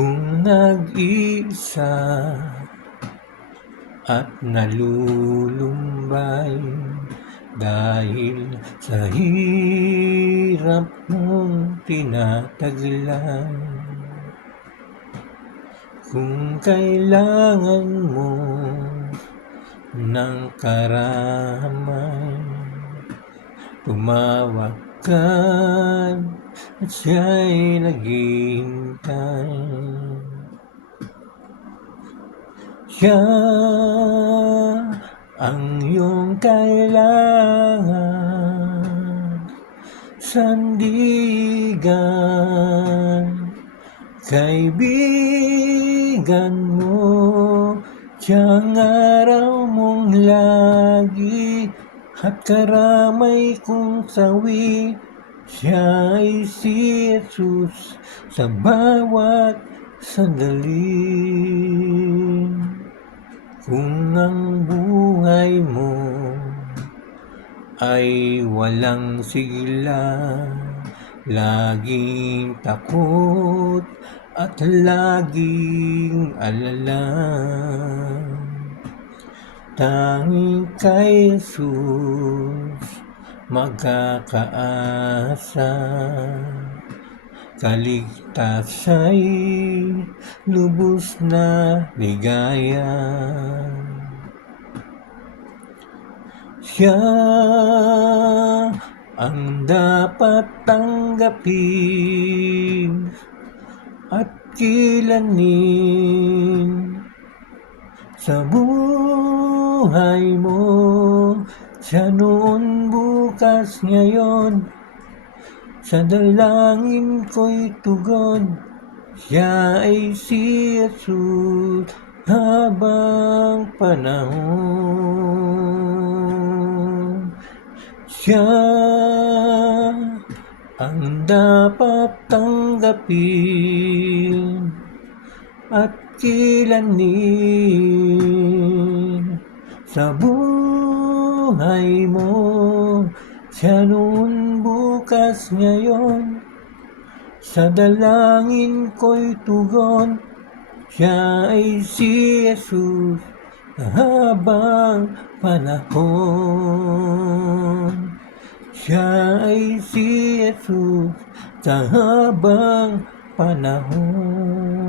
Kung nag-iisa at nalulumbay dahil sa hirap mong tinataglan, kung kailangan mo ng karamay, tumawag ka at siya'y naghihintay. Siya ang iyong kailangan, sandigan, kaibigan mo. Siyang araw mong lagi at karamay kong sawi. Siya ay si Jesus sa bawat sandali. Kung ang buhay mo ay walang sigla, laging takot at laging alala, tanging kay Jesus magkakaasa. Kaligtasa'y lubos na ligaya. Siya ang dapat tanggapin at kilanin sa buhay mo. Siya noon, bukas, ngayon, sa dalangin ko'y tugon. Siya ay si Jesus habang panahon. Siya ang dapat tanggapin at kilanin sa buhay mo. Siya noon, bukas, ngayon, sa dalangin ko'y tugon. Siya ay si Jesus habang panahon. Siya ay si Jesus sa habang panahon.